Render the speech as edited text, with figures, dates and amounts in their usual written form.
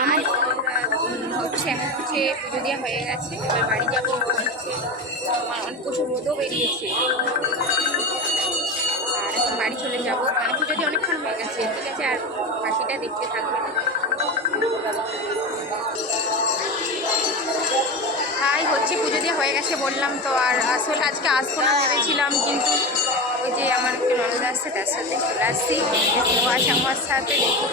আর হচ্ছে এখন হচ্ছে পুজো দেওয়া হয়ে গেছে, এবার বাড়ি যাবো। হচ্ছে আমার অনেক প্রচুর রোদও বেরিয়েছে, আর এখন বাড়ি চলে যাবো। মানে পুজো দিয়ে অনেকক্ষণ হয়ে গেছে, ঠিক আছে, আর বাকিটা দেখতে থাকবে। হাই হচ্ছে পুজো দিয়ে হয়ে গেছে বললাম তো, আর আসলে আজকে আসবো না ভেবেছিলাম, কিন্তু ওই যে আমার একটু ননদ আসছে, তার সাথে চলে আসছি। ও আছে আমার সাথে, দেখি